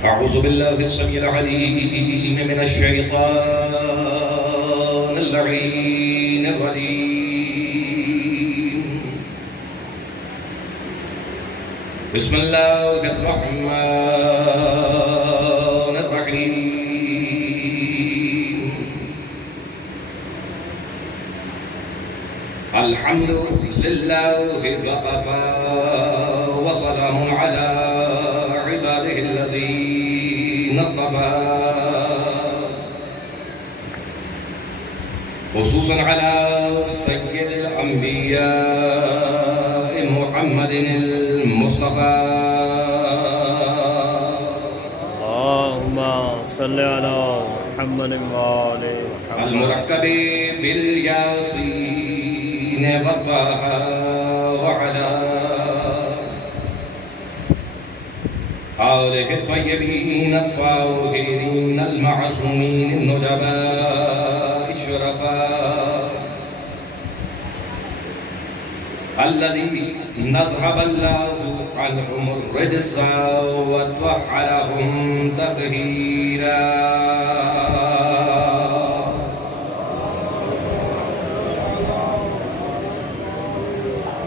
أعوذ بالله السميع العليم من الشيطان اللعين الرجيم. بسم الله الرحمن الرحيم. الحمد لله وكفى وسلام على عباده الذين اصطفى، خصوصا على سيد الأنبياء محمد المصطفى. اللهم صل على محمد وآل محمد المركب بالياسين والطه وعلى آله الطيبين الطاهرين المعصومين النجباء الشرفاء، الذين نذهب الله عنهم الرجس وطهرهم تطهيرا.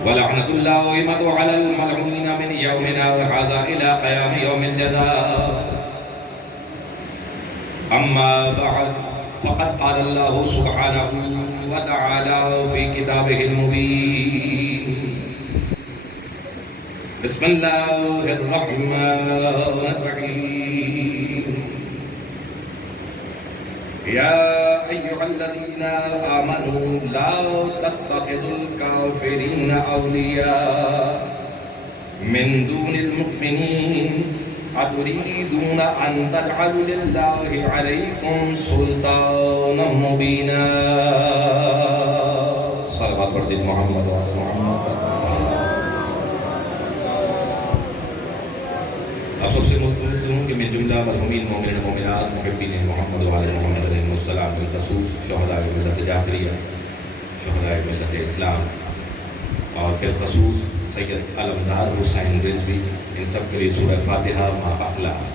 ولعنة الله على الملعونين من يومنا هذا إلى قيام يوم الجزاء. أما بعد، فقد قال الله سبحانه وتعالى في كتابه المبين. بسم الله الرحمن الرحيم. يا أيها الذين آمنوا لا تتخذوا الكافرين أولياء من دون المؤمنين، أتريدون أن تجعلوا لله عليكم سلطانا مبينا. صلوات برد محمد وعلى محمد. اب سب سے مختصر ہوں کہ میں جملہ مرحومین مومنین مومنات محبین محمد وعلی محمد علیہ السلام بالخصوص شہداء ملت جعفریہ، شہداء ملت اسلام، اور بالخصوص سید علمدار حسین رضوی، ان سب کے لیے سورہ فاتحہ مع اخلاص.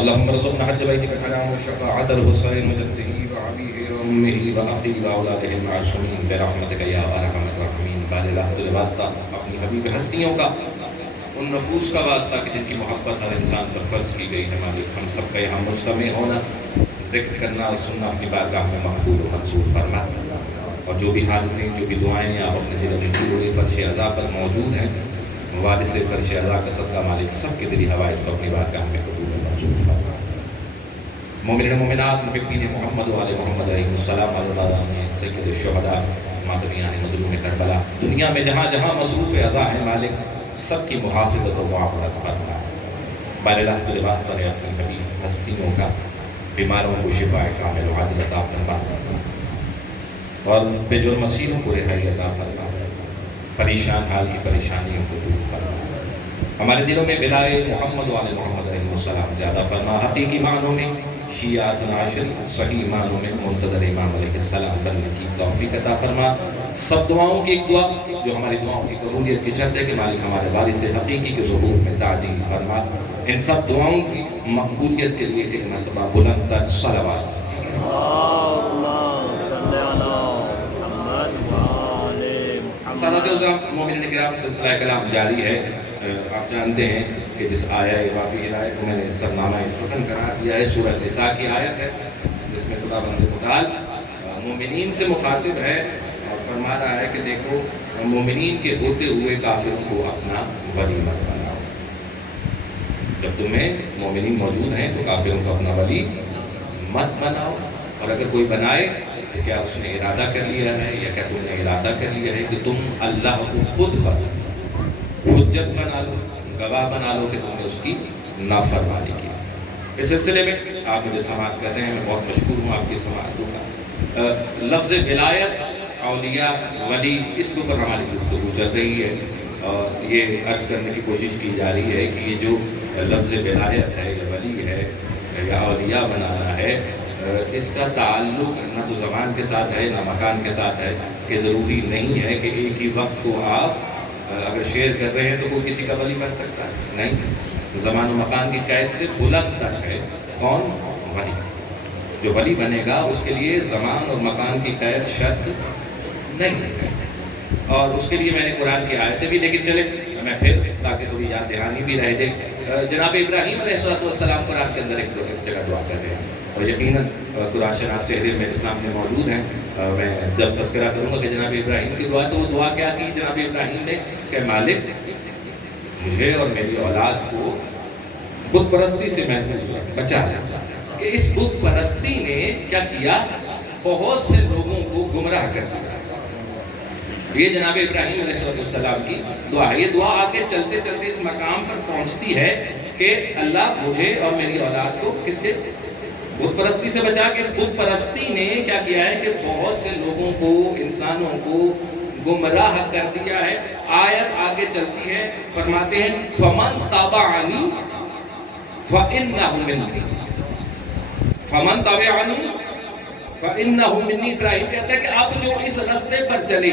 اللهم ارزقنا حج بيتك الحرام وشفاعة الحسين وجده وأبيه وأمه وأخيه وأولاده المعصومين برحمتك يا أرحم الراحمين. بار راحت الواسطہ اپنی حبیب ہستیوں کا، ان نفوس کا واسطہ کہ جن کی محبت ہر انسان پر فرض کی گئی ہے، مالک ہم سب کا یہاں مجتمع ہونا، ذکر کرنا اور سننا اپنی بارگاہ میں مقبول و منظور فرما. اور جو بھی حاجتیں، جو بھی دعائیں آپ اپنے دل میں پورے فرش عزا پر موجود ہیں، وارث فرش عزا کا صدقہ مالک سب کے دلی حوائج کو اپنی بارگاہ میں قبول و منظور فرما. مومنین مومنات محبین محمد وعلی محمد علیہ السلام، عزاداران سید الشہداء، مادریان مظلوم کربلا، دنیا میں جہاں جہاں مصروف عزا ہیں، مالک سب کی محافظت و معافرت فرما. بار راحت الواسطہ ہے اپنی حبیب ہستیوں کا، بیماروں کو شفاء کامل و عاجل عطا فرما، اور بے جرم اسیروں کو رہائی عطا فرما، پریشان حال کی پریشانیوں کو دور فرما. ہمارے دلوں میں بلائے محمد وعلی محمد علیہ السلام زیادہ فرما. حقیقی معنوں میں شیعہ اذن عاشر، صحیح معنوں میں منتظر امام علیہ السلام بننے کی توفیق عطا فرما. سب دعاؤں کی ایک دعا جو ہماری دعاؤں کی قبولیت کی شرط ہے کہ مالک ہمارے وارث حقیقی کے ظہور میں تعجیل فرما. ان سب دعاؤں کی مقبولیت کے لیے ایک مرتبہ بلند تر صلوات. اللهم صل على محمد وآل محمد. سادات عظام، مومنین کرام، سلسلہ کلام جاری ہے. آپ جانتے ہیں کہ جس آیہ وافی الہی کو میں نے سرنامہ سخن قرار دیا ہے، سورہ نساء کی آیت ہے، جس میں خدا بند متعال مومنین سے مخاطب ہے اور فرما رہا ہے کہ دیکھو مومنین کے ہوتے ہوئے کافروں کو اپنا ولی مت بناؤ. جب تمہیں مومنین موجود ہیں تو کافروں کو اپنا ولی مت بناؤ. اور اگر کوئی بنائے تو کیا اس نے ارادہ کر لیا ہے یا کیا تم نے ارادہ کر لیا ہے کہ تم اللہ کو خود بنو. حجت بنا لو، گواہ بنا لو کہ تم نے اس کی نافرمانی کی۔ اس سلسلے میں آپ مجھے سماعت کر رہے ہیں، میں بہت مشکور ہوں آپ کی سماعت دوں گا۔ لفظ ولایت، اولیاء، ولی، اس کے اوپر ہماری گفتگو چل رہی ہے اور یہ عرض کرنے کی کوشش کی جا رہی ہے کہ یہ جو لفظ ولایت ہے یا ولی ہے یا اولیاء بنانا ہے، اس کا تعلق نہ تو زمان کے ساتھ ہے نہ مکان کے ساتھ ہے، کہ ضروری نہیں ہے کہ ایک ہی وقت کو آپ اگر شیئر کر رہے ہیں تو کوئی کسی کا ولی بن سکتا ہے، نہیں، زمان و مکان کی قید سے بلند تر ہے کون؟ ولی۔ جو ولی بنے گا اس کے لیے زمان اور مکان کی قید شرط نہیں ہے، اور اس کے لیے میں نے قرآن کی آیتیں بھی لیکن چلے میں پھر تاکہ تھوڑی یاد دہانی بھی رہ جائے، جناب ابراہیم علیہ السلام قرآن کے اندر ایک جگہ دعا کر رہے ہیں، اور یقیناً قرآن شناس چہرے میرے سامنے موجود ہیں۔ میں جب تذکرہ کروں گا کہ جناب ابراہیم کی دعا، تو وہ دعا کیا کی جناب ابراہیم نے کہ مالک مجھے اور میری اولاد کو بت پرستی سے محفوظ رکھ، بچا جائے، کہ اس بت پرستی نے کیا کیا؟ بہت سے لوگوں کو گمراہ کر دیا۔ یہ جناب ابراہیم علیہ السلام کی دعا ہے۔ یہ دعا آگے چلتے چلتے اس مقام پر پہنچتی ہے کہ اللہ مجھے اور میری اولاد کو کس کے؟ بت پرستی سے بچا، کہ اس بت پرستی نے کیا کیا ہے کہ بہت سے لوگوں کو، انسانوں کو گمراہ کر دیا ہے۔ آیت آگے چلتی ہے، فرماتے ہیں فَمَن تَبَعَنِي فَإِنَّهُ مِنِّي، فَمَن تَبَعَنِي فَإِنَّهُ مِنِّي۔ ابراہیم کہتا ہے کہ اب جو اس راستے پر چلے،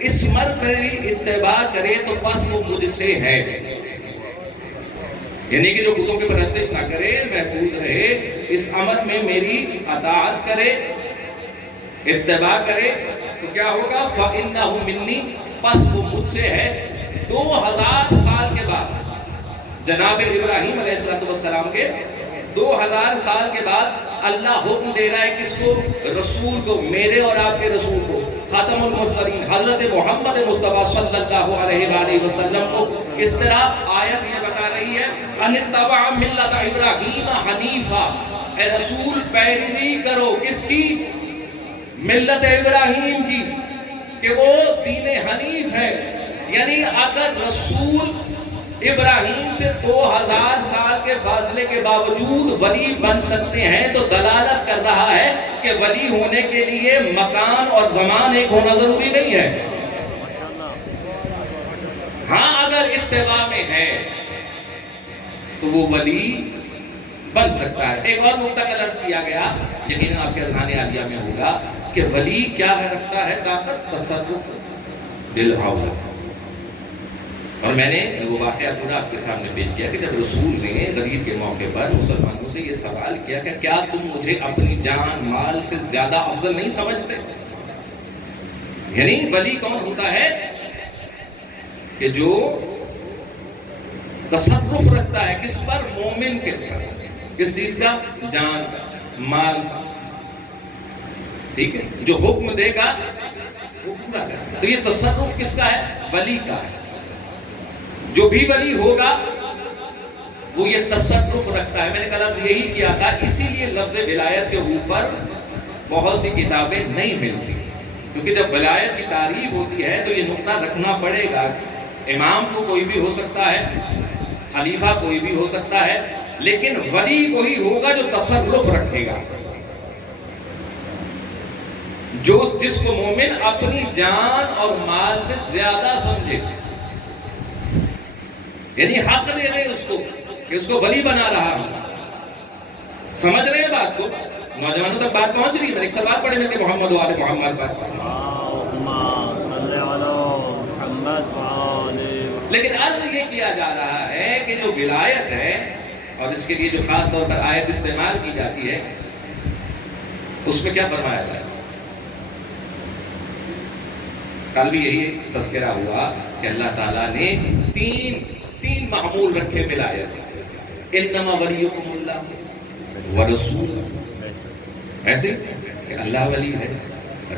اس مرد میری اتباع کرے تو پس وہ مجھ سے ہے، یعنی کہ جو بتوں کی پرستش نہ کرے، محفوظ رہے، اس امر میں میری اطاعت کرے، اتباع کرے، تو کیا ہوگا؟ فَإِنَّهُ مِنِّي، پس وہ مجھ سے ہے۔ 2000 سال کے بعد جناب ابراہیم علیہ السلام کے 2000 سال کے بعد اللہ حکم دے رہا ہے کس کو؟ رسول کو، میرے اور آپ کے رسول کو، خاتم المرسلین حضرت محمد مصطفیٰ صلی اللہ علیہ وآلہ وسلم کو۔ کس طرح؟ آیت یہ بتا رہی ہے ان اتبع ملت ابراہیم حنیفا، اے رسول پیروی کرو کس کی؟ ملت ابراہیم کی، کہ وہ دین حنیف ہے۔ یعنی اگر رسول ابراہیم سے 2000 سال کے فاصلے کے باوجود ولی بن سکتے ہیں تو دلالت کر رہا ہے کہ ولی ہونے کے لیے مکان اور زمان ایک ہونا ضروری نہیں ہے۔ ہاں اگر اتباع میں ہے تو وہ ولی بن سکتا ہے۔ ایک اور نقطہ کا عرض کیا گیا، یقیناً آپ کے اذہان عالیہ میں ہوگا کہ ولی کیا رکھتا ہے؟ طاقت تصرف بالاولیاء۔ اور میں نے وہ واقعہ پورا آپ کے سامنے پیش کیا کہ جب رسول نے غدیر کے موقع پر مسلمانوں سے یہ سوال کیا کہ کیا تم مجھے اپنی جان مال سے زیادہ افضل نہیں سمجھتے؟ یعنی ولی کون ہوتا ہے؟ کہ جو تصرف رکھتا ہے کس پر؟ مومن کے پر۔ کس چیز کا؟ جان کا، مال کا، ٹھیک ہے، جو حکم دے گا وہ پورا کرے گا۔ تو یہ تصرف کس کا ہے؟ ولی کا ہے۔ جو بھی ولی ہوگا وہ یہ تصرف رکھتا ہے۔ میں نے کل عرض یہی کیا تھا، اسی لیے لفظ ولایت کے اوپر بہت سی کتابیں نہیں ملتی، کیونکہ جب ولایت کی تعریف ہوتی ہے تو یہ نقطہ رکھنا پڑے گا۔ امام تو کوئی بھی ہو سکتا ہے، خلیفہ کوئی بھی ہو سکتا ہے، لیکن ولی وہی ہوگا جو تصرف رکھے گا، جس کو مومن اپنی جان اور مال سے زیادہ سمجھے، یعنی حق دے رہے اس کو کہ اس کو ولی بنا رہا ہوں۔ سمجھ رہے ہیں بات کو؟ نوجوانوں تک بات پہنچ رہی ہے؟ میں نے ایک سوال پڑھے ملتے محمد و آل محمد پر، لیکن عرض یہ کیا جا رہا ہے کہ جو ولایت ہے، اور اس کے لیے جو خاص طور پر آیت استعمال کی جاتی ہے، اس میں کیا فرمایا جائے؟ کل بھی یہی تذکرہ ہوا کہ اللہ تعالیٰ نے تین معمول رکھے ولایت، انما ولیکم اللہ ورسول، ایسے کہ اللہ ولی ہے،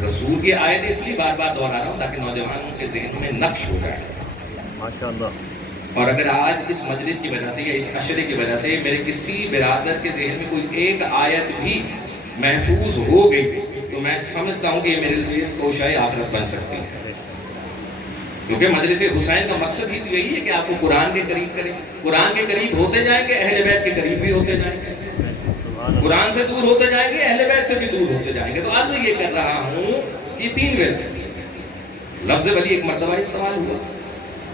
رسول۔ یہ آیت اس لیے بار بار دہرا رہا ہوں تاکہ نوجوانوں کے ذہن میں نقش ہو جائے۔ ماشاءاللہ۔ اور اگر آج اس مجلس کی وجہ سے یا اس عشرے کی وجہ سے میرے کسی برادر کے ذہن میں کوئی ایک آیت بھی محفوظ ہو گئی تو میں سمجھتا ہوں کہ یہ میرے لیے توشہ آخرت بن سکتی ہے۔ کیونکہ مجلس حسین کا مقصد ہی تو یہی ہے کہ آپ کو قرآن کے قریب کریں. قرآن کے قریب ہوتے جائیں گے, اہل بیت کے قریب بھی ہوتے جائیں گے. قرآن سے دور ہوتے جائیں گے, اہل بیت سے بھی دور ہوتے جائیں گے. تو عرض یہ کر رہا ہوں کہ 3 ولی, لفظ ولی ایک مرتبہ استعمال ہوا,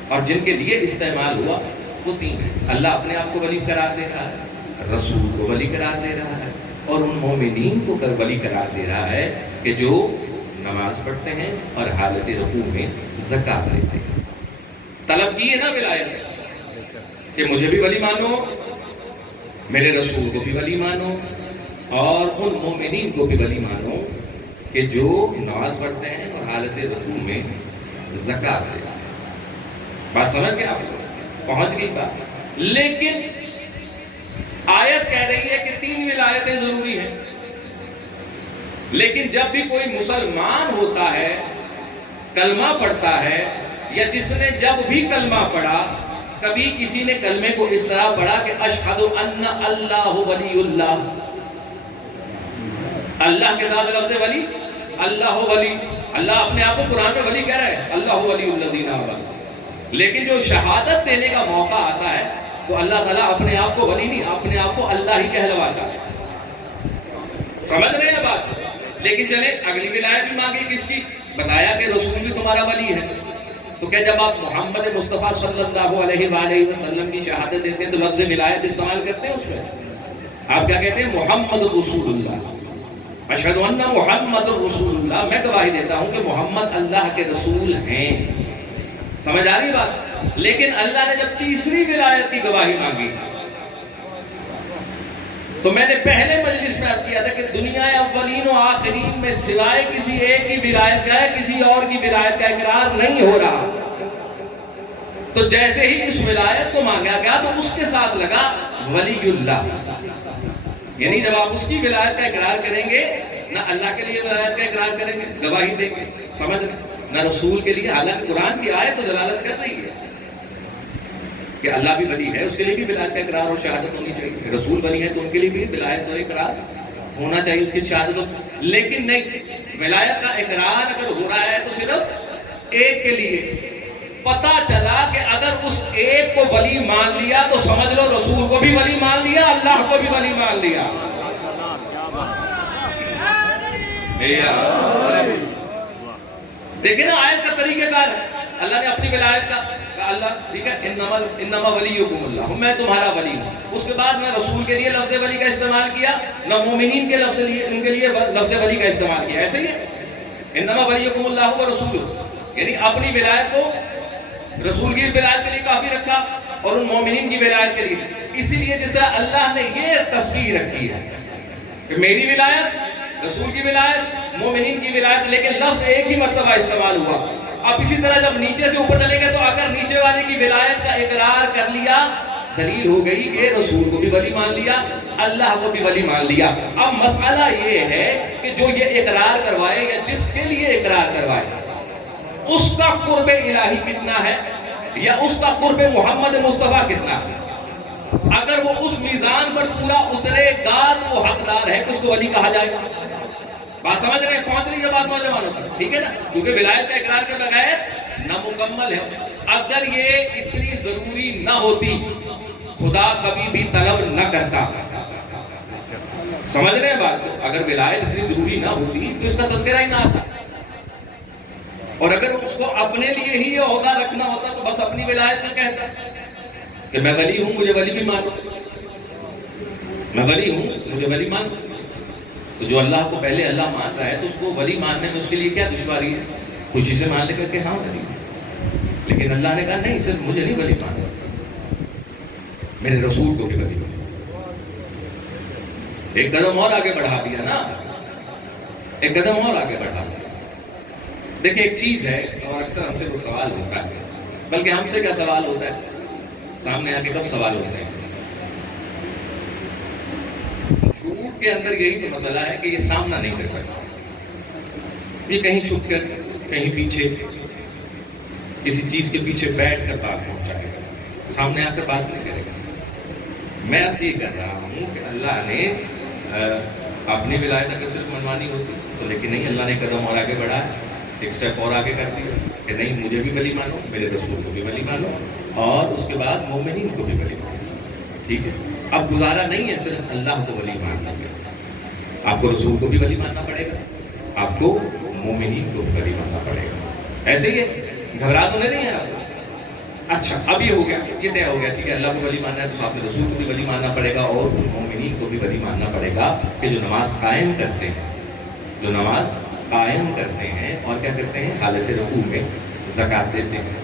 اور جن کے لیے استعمال ہوا وہ 3 ہیں. اللہ اپنے آپ کو ولی قرار دے رہا ہے, رسول کو ولی قرار دے رہا ہے, اور ان مومنین کو ولی قرار دے رہا ہے کہ جو نماز پڑھتے ہیں اور حالت رکوع میں زکوٰۃ لیتے ہیں. طلب کی ہے نا ولایت کہ مجھے بھی ولی مانو, میرے رسول کو بھی ولی مانو, اور ان مومنین کو بھی ولی مانو کہ جو نماز پڑھتے ہیں اور حالت رکوع میں زکوٰۃ دیتے ہیں. بات سمجھ گئے آپ, پہنچ گئی بات. لیکن آیت کہہ رہی ہے کہ 3 ولایتیں ضروری ہیں. لیکن جب بھی کوئی مسلمان ہوتا ہے, کلمہ پڑھتا ہے, یا جس نے جب بھی کلمہ پڑھا, کبھی کسی نے کلمے کو اس طرح پڑھا کہ اشہد ان اللہ ولی اللہ, اللہ کے ساتھ لفظ ولی, اللہ ولی, اللہ اپنے آپ کو قرآن میں ولی کہہ رہا ہے, اللہ ولی الذین آمنوا. لیکن جو شہادت دینے کا موقع آتا ہے تو اللہ تعالیٰ اپنے آپ کو ولی نہیں, اپنے آپ کو اللہ ہی کہلواتا ہے. سمجھ رہے ہیں بات؟ لیکن چلیں اگلی ولایت بھی مانگی کس کی, بتایا کہ رسول بھی تمہارا ولی ہے. تو کیا جب آپ محمد مصطفیٰ صلی اللہ علیہ وآلہ وسلم کی شہادت دیتے ہیں تو لفظ ولایت استعمال کرتے ہیں اس میں؟ آپ کیا کہتے ہیں؟ محمد رسول اللہ, اشہد ان محمد رسول اللہ, میں گواہی دیتا ہوں کہ محمد اللہ کے رسول ہیں. سمجھ آ رہی بات؟ لیکن اللہ نے جب تیسری ولایت کی گواہی مانگی تو میں نے پہلے مجلس میں عرض کیا تھا کہ دنیا اولین و آخرین میں سوائے کسی ایک کی ولایت کا ہے, کسی اور کی ولایت کا اقرار نہیں ہو رہا. تو جیسے ہی اس ولایت کو مانگا گیا تو اس کے ساتھ لگا ولی اللہ, یعنی جب آپ اس کی ولایت کا اقرار کریں گے نہ اللہ کے لیے ولایت کا اقرار کریں گے, گواہی دیں گے, سمجھ رہے, نہ رسول کے لیے. حالانکہ قرآن کی آیت تو دلالت کر رہی ہے کہ اللہ بھی ولی ہے, اس کے لیے بھی ولایت کا اقرار اور شہادت ہونی چاہیے. رسول ولی ہے تو ان کے لیے بھی ولایت اور اقرار ہونا چاہیے, اس کی شہادت ہو. لیکن نہیں, ولایت کا اقرار اگر ہو رہا ہے تو صرف ایک کے لیے. پتا چلا کہ اگر اس ایک کو ولی مان لیا تو سمجھ لو رسول کو بھی ولی مان لیا, اللہ کو بھی ولی مان لیا. دیکھیں نا آیت کا طریقہ کار ہے. اللہ نے اپنی ولایت کا اللہ, ٹھیک ہے, انما ولیکم اللہ, میں تمہارا ولی ہوں. اس کے بعد نہ رسول کے لیے لفظ ولی کا استعمال کیا, نہ مومنین کے لفظ ان کے لیے لفظ ولی کا استعمال کیا. ایسے ہی ہے, انما ولیکم اللہ ورسولہ, یعنی اپنی ولایت کو رسول کی ولایت کے لیے کافی رکھا اور ان مومنین کی ولایت کے لیے. اسی لیے جس طرح اللہ نے یہ تسبیح رکھی ہے کہ میری ولایت, رسول کی ولایت, مومنین کی ولایت, لیکن لفظ ایک ہی مرتبہ استعمال ہوا. اب اسی طرح جب نیچے سے اوپر چلے گئے تو اگر نیچے والے کی ولایت کا اقرار کر لیا, دلیل ہو گئی کہ رسول کو بھی ولی مان لیا, اللہ کو بھی ولی مان لیا. اب مسئلہ یہ ہے کہ جو یہ اقرار کروائے یا جس کے لیے اقرار کروائے اس کا قرب الہی کتنا ہے یا اس کا قرب محمد مصطفیٰ کتنا ہے. اگر وہ اس میزان پر پورا اترے گا تو وہ حقدار ہے کہ اس کو ولی کہا جائے گا. بات سمجھ رہے ہیں, پہنچ رہی ہے بات نوجوانوں تک, ٹھیک ہے نا, کیونکہ ولایت کا اقرار کے بغیر نامکمل ہے. اگر یہ اتنی ضروری نہ ہوتی خدا کبھی بھی طلب نہ کرتا. سمجھ رہے ہیں بات کو, اگر ولایت اتنی ضروری نہ ہوتی تو اس کا تذکرہ ہی نہ آتا. اور اگر اس کو اپنے لیے ہی یہ عہدہ رکھنا ہوتا تو بس اپنی ولایت کا کہتا کہ میں ولی ہوں, مجھے ولی بھی مانو, میں ولی ہوں, مجھے ولی مانو. تو جو اللہ کو پہلے اللہ مان رہا ہے تو اس کو ولی ماننے میں اس کے لیے کیا دشواری ہے؟ خوشی سے مان لے کر کہ ہاں ولی. لیکن اللہ نے کہا نہیں, صرف مجھے نہیں ولی ماننا, میرے رسول کو بھی ولی ماننا. ایک قدم اور آگے بڑھا دیا نا, ایک قدم اور آگے بڑھا دیا. دیکھیں ایک چیز ہے, اور اکثر ہم سے وہ سوال ہوتا ہے, بلکہ ہم سے کیا سوال ہوتا ہے, سامنے آ کے کب سوال ہوتا ہے. جھوٹ کے اندر یہی تو مسئلہ ہے کہ یہ سامنا نہیں کر سکتا, یہ کہیں چھپ کر, کہیں پیچھے, کسی چیز کے پیچھے بیٹھ کر بات پہنچائے گا, سامنے آ کر بات نہیں کرے گا. میں ایسے یہ کر رہا ہوں کہ اللہ نے اپنی ولایت اگر صرف منوانی ہوتی تو, لیکن نہیں, اللہ نے قدم اور آگے بڑھا, ایک سٹیپ اور آگے کر دیا. کہ نہیں مجھے بھی ولی مانو، میرے رسول کو بھی ولی مانو، اور اس کے بعد مومنین کو بھی ولی مانو، ٹھیک ہے؟ اب گزارا نہیں ہے صرف اللہ کو ولی ماننا، آپ کو رسول کو بھی ولی ماننا پڑے گا، آپ کو مومنین کو بھی ولی ماننا پڑے گا. ایسے ہی ہے، گھبرا تو نہیں ہے آپ. اچھا اب یہ ہو گیا، یہ طے ہو گیا، ٹھیک ہے، اللہ کو ولی ماننا ہے تو آپ نے رسول کو بھی ولی ماننا پڑے گا اور مومنین کو بھی ولی ماننا پڑے گا کہ جو نماز قائم کرتے ہیں، جو نماز قائم کرتے ہیں اور کیا کرتے ہیں، حالت رکوع میں زکوٰۃ دیتے ہیں.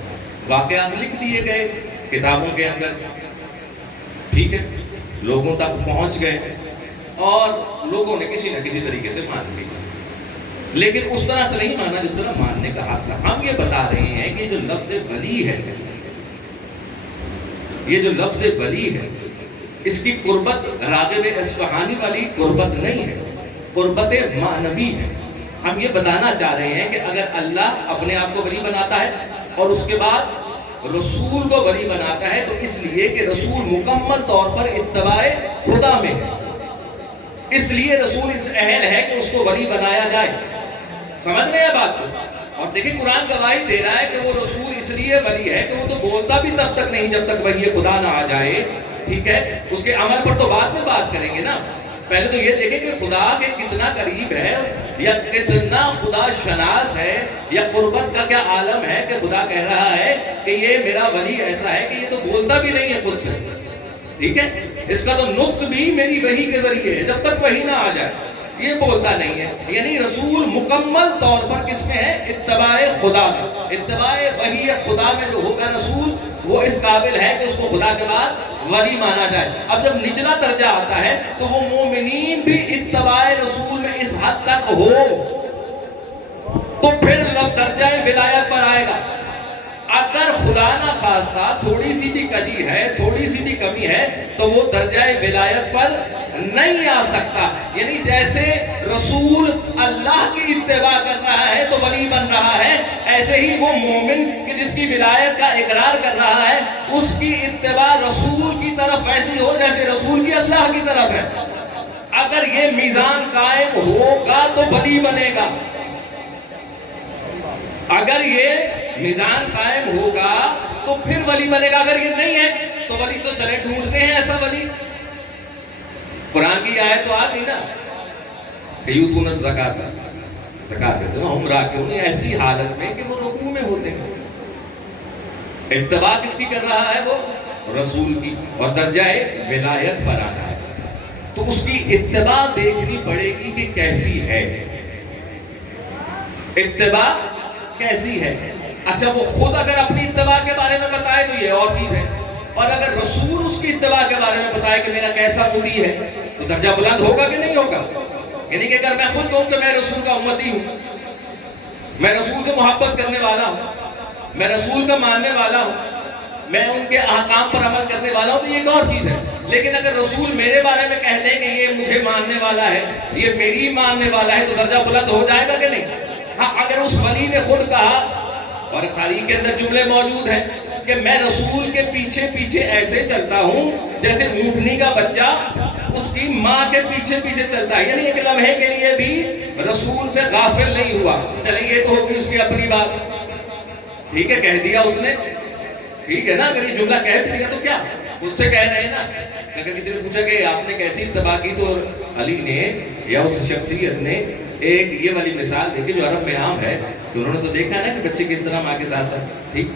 واقعات لکھ دیے گئے کتابوں کے اندر، ٹھیک ہے، لوگوں تک پہنچ گئے اور لوگوں نے کسی نہ کسی طریقے سے مان لیا، لیکن اس طرح سے نہیں مانا جس طرح ماننے کا حق تھا. ہم یہ بتا رہے ہیں کہ جو لفظ ولی ہے، یہ جو لفظ ولی ہے، اس کی قربت راغب اصفہانی والی قربت نہیں ہے، قربت معنوی ہے. ہم یہ بتانا چاہ رہے ہیں کہ اگر اللہ اپنے آپ کو ولی بناتا ہے اور اس کے بعد رسول کو ولی بناتا ہے تو اس لیے کہ رسول مکمل طور پر اتباع خدا میں ہے، اس لیے رسول اس اہل ہے کہ اس کو ولی بنایا جائے. سمجھ رہے ہیں بات کو؟ اور دیکھیں قرآن گواہی دے رہا ہے کہ وہ رسول اس لیے ولی ہے کہ وہ تو بولتا بھی تب تک نہیں جب تک وحی خدا نہ آ جائے، ٹھیک ہے؟ اس کے عمل پر تو بعد میں بات کریں گے نا. پہلے تو یہ دیکھیں کہ خدا کے کتنا قریب ہے یا کتنا خدا شناس ہے یا قربت کا کیا عالم ہے کہ خدا کہہ رہا ہے کہ یہ میرا ولی ایسا ہے کہ یہ تو بولتا بھی نہیں ہے خود سے، ٹھیک ہے؟ اس کا تو نطق بھی میری وحی کے ذریعے ہے، جب تک وحی نہ آ جائے یہ بولتا نہیں ہے. یعنی رسول مکمل طور پر کس میں ہے؟ اتباع خدا میں. اتباع وحی خدا میں جو ہوگا رسول وہ اس قابل ہے کہ اس کو خدا کے بعد ولی مانا جائے. اب جب نچلا درجہ آتا ہے تو وہ مومنین بھی اتباع رسول میں اس حد تک ہو تو پھر درجہ ولایت پر آئے گا. اگر خدا نہ خواستہ تھوڑی سی بھی کجی ہے، تھوڑی سی بھی کمی ہے تو وہ درجہ ولایت پر نہیں آ سکتا. یعنی جیسے رسول اللہ کی اتباع کر رہا ہے تو ولی بن رہا ہے، ایسے ہی وہ مومن کہ جس کی ولایت کا اقرار کر رہا ہے اس کی اتباع رسول کی طرف ویسی ہو جیسے رسول کی اللہ کی طرف ہے. اگر یہ میزان قائم ہوگا تو ولی بنے گا. اگر یہ میزان قائم ہوگا تو پھر ولی بنے گا. اگر یہ نہیں ہے تو ولی تو چلے ڈھونڈتے ہیں ایسا ولی. قرآن کی آیت تو آ گئی نا کہ یؤتون الزکاۃ، زکات دیتے ہیں ہم راکعون، ایسی حالت میں کہ وہ رکوع میں ہوتے ہیں. اتباع کس کی کر رہا ہے؟ وہ رسول کی. اور درجہ ولایت پر آنا ہے تو اس کی اتباع دیکھنی پڑے گی کہ کیسی ہے، اتباع کیسی ہے. اچھا وہ خود اگر اپنی اتباع کے بارے میں بتائے تو یہ اور چیز ہے، اور اگر رسول اس کی اتباع کے بارے میں بتائے کہ میرا کیسا مدی ہے تو درجہ بلند ہوگا کہ نہیں ہوگا؟ یعنی کہ اگر میں خود کہوں کہ میں رسول کا امتی ہوں، میں رسول سے محبت کرنے والا ہوں، میں رسول کا ماننے والا ہوں، میں ان کے احکام پر عمل کرنے والا ہوں تو یہ ایک اور چیز ہے. لیکن اگر رسول میرے بارے میں کہہ دیں کہ یہ مجھے ماننے والا ہے، یہ میری ماننے والا ہے تو درجہ بلند ہو جائے گا کہ نہیں؟ ہاں اگر اس ولی نے خود کہا، اور تاریخ کے اندر جملے موجود ہیں کہ میں رسول کے پیچھے پیچھے ایسے چلتا ہوں جیسے اونٹنی کا بچہ اس کی ماں کے پیچھے پیچھے چلتا ہے، یعنی ایک لمحے کے لیے بھی رسول سے غافل نہیں ہوا. چلیں یہ تو ہوگی اس کی اپنی بات، ٹھیک ہے، کہہ دیا اس نے، ٹھیک ہے نا. اگر یہ جملہ کہہ دیا تو کیا خود سے کہہ رہے ہیں نا. اگر کسی نے پوچھا کہ آپ نے کیسی اتباع کی تو علی نے یا اس شخصیت نے ایک یہ والی مثال دیکھی جو عرب میں عام ہے کہ انہوں نے تو دیکھا نا کہ بچے کس طرح ماں کے ساتھ ساتھ، ٹھیک،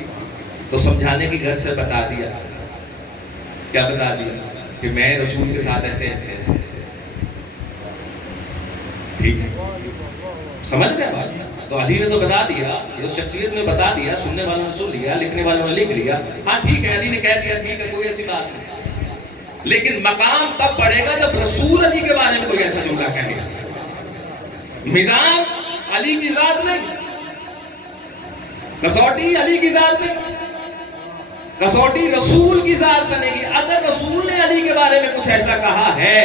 تو سمجھانے کی غرض سے بتا دیا. کیا بتا دیا؟ کہ میں رسول کے ساتھ ایسے ایسے ایسے ایسے، ٹھیک ہے، سمجھ رہے بات؟ تو علی نے تو بتا دیا، اس شخصیت نے بتا دیا، سننے والوں نے سن لیا، لکھنے والوں نے لکھ لیا. ہاں ٹھیک ہے، علی نے کہہ دیا، ٹھیک ہے، کوئی ایسی بات نہیں. لیکن مقام تب پڑے گا جب رسول علی کے بارے میں کوئی ایسا جملہ کہے گا. میزان علی کی ذات نہیں، کسوٹی علی کی ذات نہیں، کسوٹی رسول کی ذات بنے گی. اگر رسول نے علی کے بارے میں کچھ ایسا کہا ہے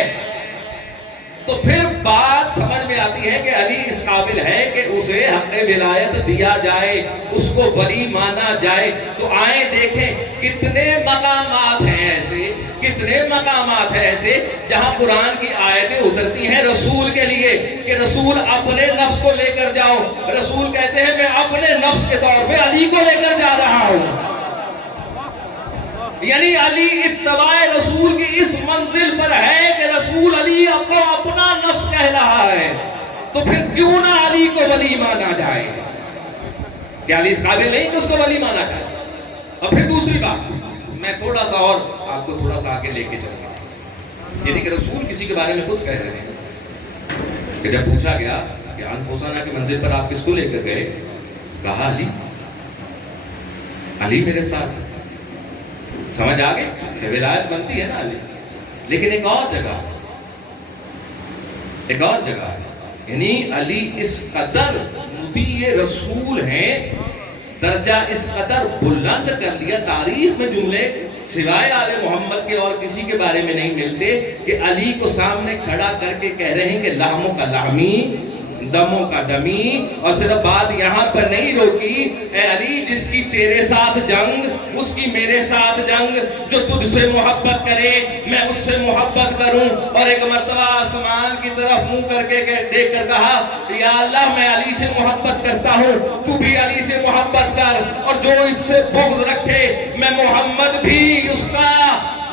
تو پھر بات سمجھ میں آتی ہے کہ علی اس قابل ہے کہ اسے حق ولایت دیا جائے، اس کو ولی مانا جائے. تو آئیں دیکھیں کتنے مقامات ہیں ایسے کہ کتنے مقامات ہیں ایسے جہاں قرآن کی آیتیں اترتی ہیں رسول کے لیے کہ رسول اپنے نفس کو لے کر جاؤ. رسول کہتے ہیں میں اپنے نفس کے طور پہ علی کو لے کر جا رہا ہوں. یعنی علی اتباع رسول کی اس منزل پر ہے کہ رسول علی کو اپنا نفس کہہ رہا ہے. تو پھر کیوں نہ علی کو ولی مانا جائے؟ کیا علی اس قابل نہیں کہ اس کو ولی مانا جائے؟ اور پھر دوسری بات میں تھوڑا سا اور آپ کو تھوڑا سا آگے لے کے چلوں گا. یعنی کہ رسول کسی کے بارے میں خود کہہ رہے ہیں کہ جب پوچھا گیا کہ انفسانہ کی منزل پر آپ کس کو لے کر گئے؟ کہا علی. علی میرے ساتھ. سمجھ آ گئی کہ ولایت بنتی ہے نا علی. لیکن ایک اور جگہ ہے یعنی علی اس قدر مطیع رسول ہیں, درجہ اس قدر بلند کر لیا. تاریخ میں جملے سوائے آل محمد کے اور کسی کے بارے میں نہیں ملتے کہ علی کو سامنے کھڑا کر کے کہہ رہے ہیں کہ لحموں کا لحمی, دموں کا دمی. اور صرف بات یہاں پر نہیں روکی, اے علی جس کی تیرے ساتھ جنگ اس کی میرے ساتھ جنگ, جو تجھ سے محبت کرے میں اس سے محبت کروں. اور ایک مرتبہ آسمان کی طرف منہ کر کے دیکھ کر کہا یا اللہ میں علی سے محبت کرتا ہوں, تو بھی علی سے محبت کر. اور جو اس سے بغض رکھے میں محمد بھی اس کا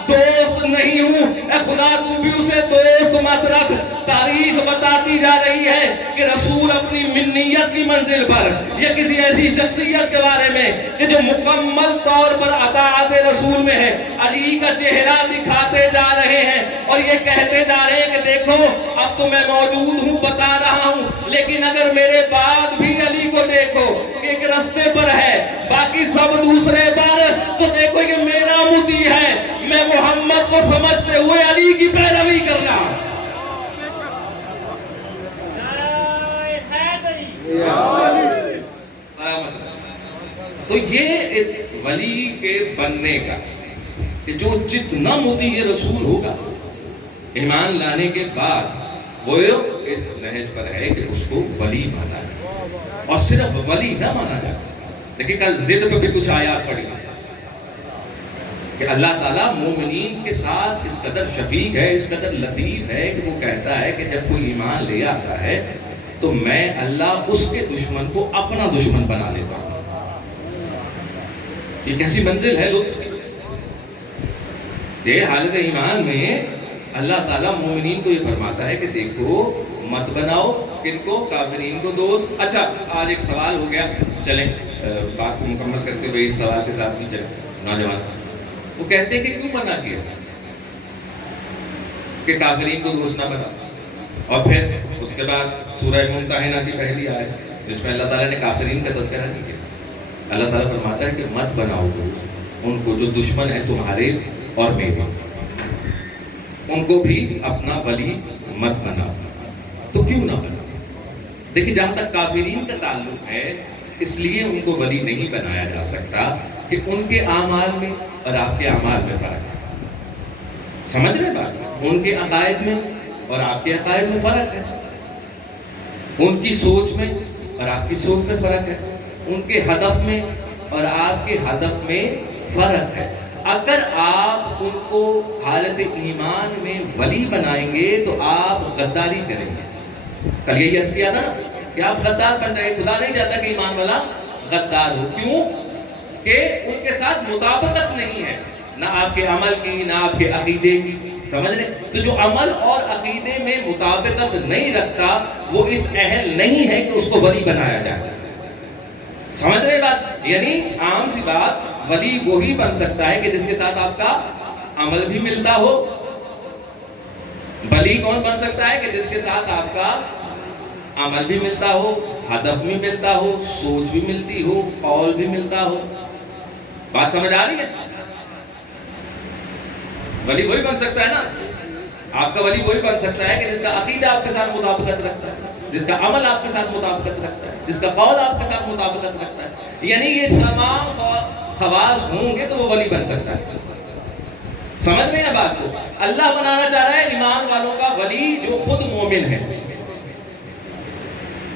دوست نہیں ہوں, اے خدا تو بھی اسے دوست مت رکھ. تاریخ بتاتی جا رہی ہے کہ رسول اپنی منیت کی منزل پر یا کسی ایسی شخصیت کے بارے میں کہ جو مکمل طور پر اطاعت رسول میں ہے, علی کا چہرہ دکھاتے جا رہے ہیں اور یہ کہتے جا رہے ہیں کہ دیکھو اب تو میں موجود ہوں, بتا رہا ہوں, لیکن اگر میرے بعد بھی علی کو دیکھو کہ ایک رستے پر ہے باقی سب دوسرے پر, تو دیکھو یہ میرا مطیع ہے, میں محمد کو سمجھتے ہوئے علی کی پیروی کرنا. تو یہ ولی کے بننے کا کہ جو جتنا مطیع رسول ہوگا ایمان لانے کے بعد وہ اس نہج پر ہے کہ اس کو ولی مانا جائے, اور صرف ولی نہ مانا جائے. لیکن کل ضد پہ بھی کچھ آیات پڑھی کہ اللہ تعالیٰ مومنین کے ساتھ اس قدر شفیق ہے, اس قدر لطیف ہے کہ وہ کہتا ہے کہ جب کوئی ایمان لے آتا ہے تو میں اللہ اس کے دشمن کو اپنا دشمن بنا لیتا ہوں. یہ کیسی منزل ہے لطف کی. یہ حالت ایمان میں اللہ تعالیٰ مومنین کو یہ فرماتا ہے کہ دیکھو مت بناؤ کن کو, کافرین کو دوست. اچھا آج ایک سوال ہو گیا, چلیں بات کو مکمل کرتے ہوئے اس سوال کے ساتھ بھی چلیں. نوجوان وہ کہتے ہیں کہ کیوں منع کیا کہ کافرین کو دوست نہ بنا, اور پھر اس کے بعد سورہ ممتحنہ کی پہلی آیت جس میں اللہ تعالیٰ نے کافرین کا تذکرہ نہیں کیا. اللہ تعالیٰ فرماتا ہے کہ مت بناؤ ان کو جو دشمن ہیں تمہارے اور میرے, ان کو بھی اپنا ولی مت بناؤ. تو کیوں نہ بناؤ؟ دیکھیں جہاں تک کافرین کا تعلق ہے اس لیے ان کو ولی نہیں بنایا جا سکتا کہ ان کے اعمال میں اور آپ کے اعمال میں فرق ہے. سمجھ رہے بات؟ ان کے عقائد میں اور آپ کے عقائد میں فرق ہے, ان کی سوچ میں اور آپ کی سوچ میں فرق ہے, ان کے ہدف میں اور آپ کے ہدف میں فرق ہے. اگر آپ ان کو حالت ایمان میں ولی بنائیں گے تو آپ غداری کریں گے. کل یہی عرض کیا تھا نا کہ آپ غدار بن جائیں. خدا نہیں چاہتا کہ ایمان والا غدار ہو. کیوں؟ کہ ان کے ساتھ مطابقت نہیں ہے, نہ آپ کے عمل کی نہ آپ کے عقیدے کی. سمجھ رہے؟ تو جو عمل اور عقیدے میں مطابقت نہیں رکھتا وہ اس اہل نہیں ہے کہ اس کو ولی بنایا جائے. سمجھ رہے بات؟ یعنی عام سی بات, ولی وہی بن سکتا ہے کہ جس کے ساتھ آپ کا عمل بھی ملتا ہو. ولی کون بن سکتا ہے کہ جس کے ساتھ آپ کا عمل بھی ملتا ہو, ہدف بھی ملتا ہو, سوچ بھی ملتی ہو, قول بھی ملتا ہو. بات سمجھ آ رہی ہے؟ ولی وہی بن سکتا ہے نا. آپ کا ولی وہی بن سکتا ہے کہ جس کا عقیدہ آپ کے ساتھ مطابقت رکھتا ہے, جس کا عمل آپ کے ساتھ مطابقت رکھتا ہے, جس کا قول آپ کے ساتھ مطابقت رکھتا ہے. یعنی یہ تمام خواص ہوں گے تو وہ ولی بن سکتا ہے. سمجھ رہے ہیں بات کو؟ اللہ بنانا چاہ رہا ہے ایمان والوں کا ولی جو خود مومن ہے,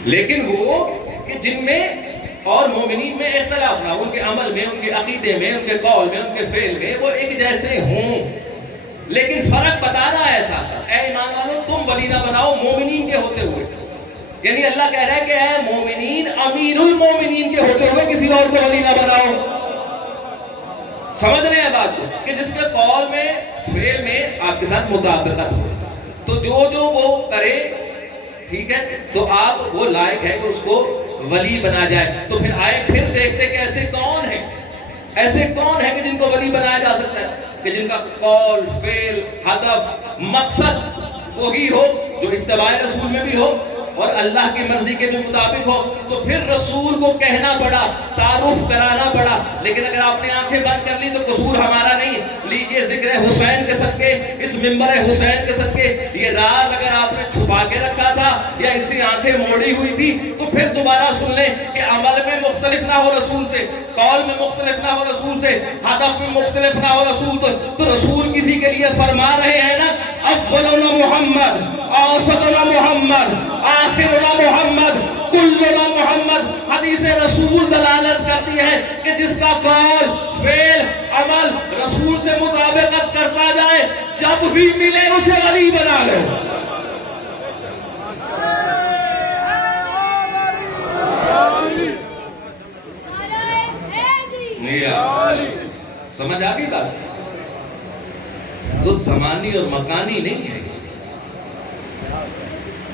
لیکن وہ کہ جن میں اور مومنین میں اختلاف نہ, ان کے عمل میں, ان کے عقیدے میں, ان کے قول میں, ان کے فعل میں وہ ایک جیسے ہوں. لیکن فرق بتا رہا ہے ایسا، اے ایمان والو تم ولی نہ بناؤ مومنین کے ہوتے ہوئے. یعنی اللہ کہہ رہا ہے کہ اے مومنین امیر المومنین کے ہوتے ہوئے کسی اور کو ولی نہ بناؤ. سمجھ رہے ہیں بات کو کہ جس کے قول میں فعل میں آپ کے ساتھ مطابقت ہو، تو جو وہ کرے ٹھیک ہے تو آپ وہ لائق ہے کہ اس کو ولی بنا جائے. تو پھر دیکھتے کہ ایسے کون ہیں کہ جن کو ولی بنایا جا سکتا ہے، کہ جن کا قول فعل ہدف مقصد وہی ہو جو اتباع رسول میں بھی ہو اور اللہ کی مرضی کے بھی مطابق ہو. تو پھر رسول کو کہنا پڑا، تعارف کرانا پڑا. لیکن اگر آپ نے آنکھیں بند کر لی تو قصور ہمارا نہیں. لیجئے ذکر حسین کے صدقے، اس منبر حسین کے صدقے، یہ راز اگر آپ نے چھپا کے رکھا تھا یا اس سے آنکھیں موڑی ہوئی تھی تو پھر دوبارہ سن لیں کہ عمل میں مختلف نہ ہو رسول سے، قول میں مختلف نہ ہو رسول سے، ہدف میں مختلف نہ ہو رسول تو رسول کسی کے لیے فرما رہے ہیں نا اولنا محمد، اوسطنا محمد، آخرنا محمد، کلنا محمد. حدیث رسول دلالت کرتی ہے کہ جس کا قول فعل عمل رسول سے مطابقت کرتا جائے جب بھی ملے اسے ولی بنا لو. سمجھ آ گئی بات؟ تو زمانی اور مکانی نہیں ہے.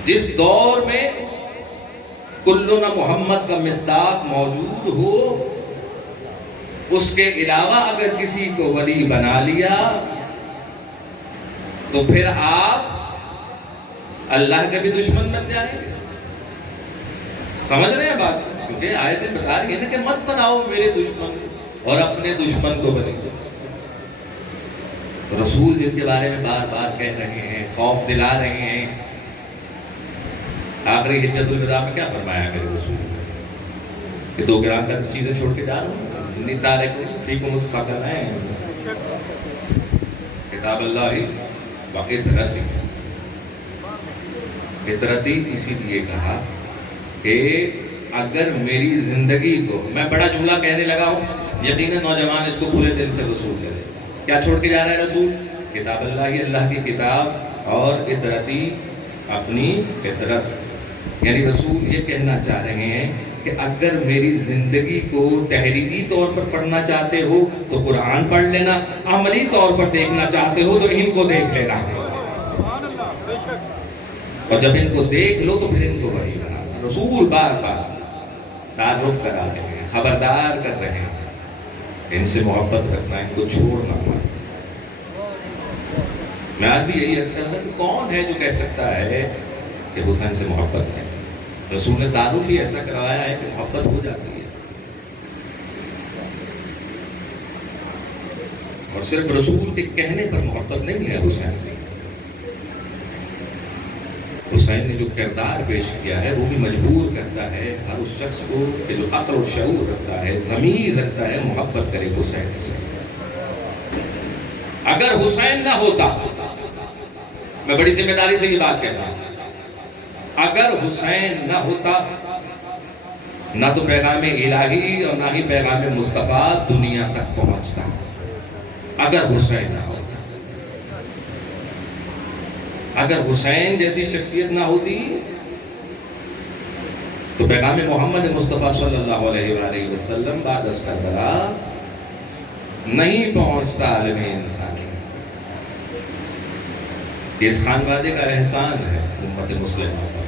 جس دور میں کلنا محمد کا مصداق موجود ہو اس کے علاوہ اگر کسی کو ولی بنا لیا تو پھر آپ اللہ کے بھی دشمن بن جائیں گے. سمجھ رہے ہیں بات؟ کیونکہ آیتیں بتا رہی ہیں نا کہ مت بناؤ میرے دشمن اور اپنے دشمن کو بنے. رسول جن کے بارے میں بار بار کہہ رہے ہیں، خوف دلا رہے ہیں، آخری حجت الوداع میں کیا فرمایا میرے رسول نے کہ 2 گرام کا چیزیں چھوڑ کے جا رہا ہوں، انی تارکون فیکم الثقلین، کتاب اللہ وعطرتی. عطرتی اسی لیے کہا کہ اگر میری زندگی کو، میں بڑا جملہ کہنے لگا ہوں، یقیناً نوجوان اس کو کھلے دل سے وصول کرے. کیا چھوڑ کے جا رہا ہے رسول؟ کتاب اللہ کی کتاب اور عطرتی اپنی عطرت. یعنی رسول یہ کہنا چاہ رہے ہیں کہ اگر میری زندگی کو تحریری طور پر پڑھنا چاہتے ہو تو قرآن پڑھ لینا، عملی طور پر دیکھنا چاہتے ہو تو ان کو دیکھ لینا، اور جب ان کو دیکھ لو تو پھر ان کو ولی بنا. رسول بار بار تعارف کرا رہے ہیں، خبردار کر رہے ہیں، ان سے محبت رکھنا، ان کو چھوڑنا. میں آج بھی یہی عرض کرتا ہوں کہ کون ہے جو کہہ سکتا ہے کہ حسین سے محبت ہے؟ رسول نے تعارف ہی ایسا کروایا ہے کہ محبت ہو جاتی ہے. اور صرف رسول کے کہنے پر محبت نہیں ہے حسین سے. حسین نے جو کردار پیش کیا ہے وہ بھی مجبور کرتا ہے ہر اس شخص کو کہ جو عقل و شعور رکھتا ہے، ضمیر رکھتا ہے، محبت کرے حسین سے. اگر حسین نہ ہوتا، میں بڑی ذمہ داری سے یہ بات کہتا ہوں، اگر حسین نہ ہوتا نہ تو پیغام الہی اور نہ ہی پیغام مصطفیٰ دنیا تک پہنچتا. اگر حسین نہ ہوتا، اگر حسین جیسی شخصیت نہ ہوتی تو پیغام محمد مصطفیٰ صلی اللہ علیہ وآلہ وسلم بعد از کربلا نہیں پہنچتا عالم انسانی. یہ اس خانوادے کا احسان ہے امت مسلمہ پر.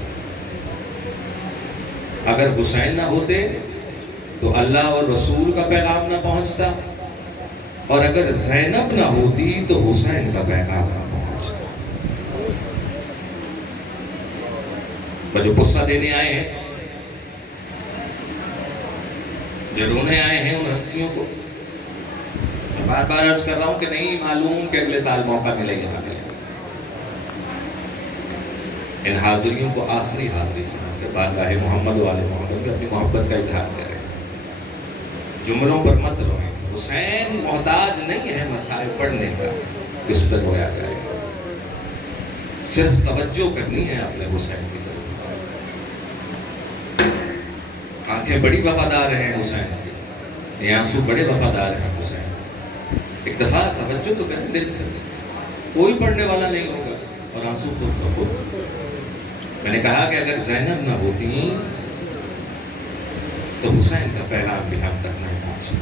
اگر حسین نہ ہوتے تو اللہ اور رسول کا پیغام نہ پہنچتا، اور اگر زینب نہ ہوتی تو حسین کا پیغام نہ پہنچتا. جو غصہ دینے آئے ہیں، جو رونے آئے ہیں ان ہستیوں کو، میں بار بار عرض کر رہا ہوں کہ نہیں معلوم کہ اگلے سال موقع ملے گا نہ ملے. ان حاضریوں کو آخری حاضری سمجھ کر بارگاہ محمد والے محمد میں اپنی محبت کا اظہار کریں. جملوں پر مت روئیں. حسین محتاج نہیں ہے مسائل پڑھنے کا اس پر رویا جائے. صرف توجہ کرنی ہے اپنے حسین کی طرف. آنکھیں بڑی وفادار ہیں حسین کی، یہ آنسو بڑے وفادار ہیں حسین. ایک دفعہ توجہ تو کریں دل سے. کوئی پڑھنے والا نہیں ہوگا، اور آنسو خود بخود۔ میں نے کہا کہ اگر زینب نہ ہوتی تو حسین کا پیغام بھی ہم تک نہیں پہنچتا۔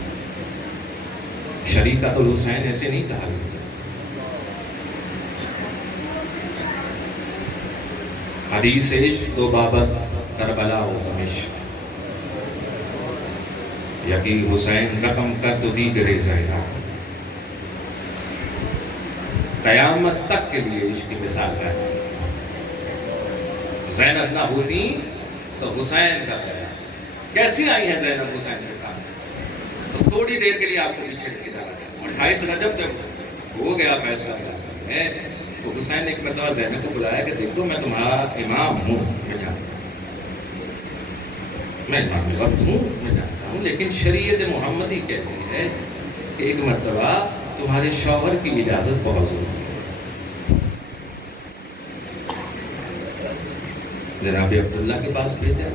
شریکۃ الحسین ایسے نہیں کہا گیا۔ حدیث عشق دو بابست کربلا و دمشق، یقی حسین رقم کر تو دیگر زینب۔ قیامت تک کے لیے عشق کی مثال ہے۔ زینب نہ ہوتی تو حسین کا پیغام۔ کیسی آئی ہے زینب حسین کے ساتھ؟ بس تھوڑی دیر کے لیے آپ کو پیچھے لے جانا چاہتا ہوں۔ 28 رجب جب ہو گیا فیصلہ ہے تو حسین نے ایک مرتبہ زینب کو بلایا کہ دیکھو میں تمہارا امام ہوں، میں جانتا ہوں، میں امام وقت ہوں، میں جانتا ہوں، لیکن شریعت محمدی کہتی ہے کہ ایک مرتبہ تمہارے شوہر کی اجازت بہت ضروری ہے۔ جناب عبداللہ کے پاس بھیجا،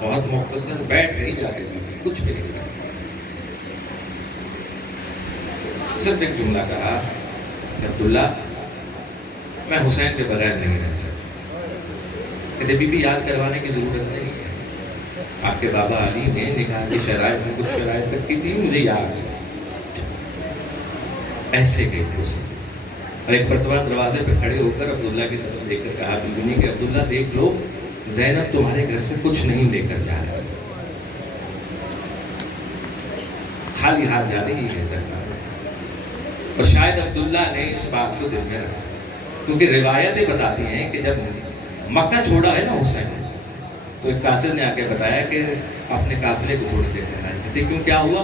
بہت مختصر، بیٹھ نہیں جا رہی تھی، کچھ بھی نہیں کہا، صرف ایک جملہ کہا کہ عبداللہ میں حسین کے بغیر نہیں رہ سکتا۔ کہتے بی بی یاد کروانے کی ضرورت نہیں ہے، آپ کے بابا علی نے نکاح کی شرائط میں کچھ شرائط رکھی تھی، مجھے یاد ہے۔ ایسے گئے تھے اسے، اور ایک مرتبہ دروازے پہ کھڑے ہو کر عبداللہ کی طرف دیکھ کر کہا بی بی نے کہ عبداللہ دیکھ لو زینب تمہارے گھر سے کچھ نہیں لے کر جا رہا، خالی ہاتھ جا رہی ہے زینب۔ اور شاید عبداللہ نے اس بات کو دل میں رکھا، کیونکہ روایتیں بتاتی ہیں کہ جب مکہ چھوڑا ہے نا حسین، تو ایک قاصد نے آ کے بتایا کہ اپنے قافلے کو تھوڑی دیر کرنا ہے۔ کہتے کیوں، کیا ہوا؟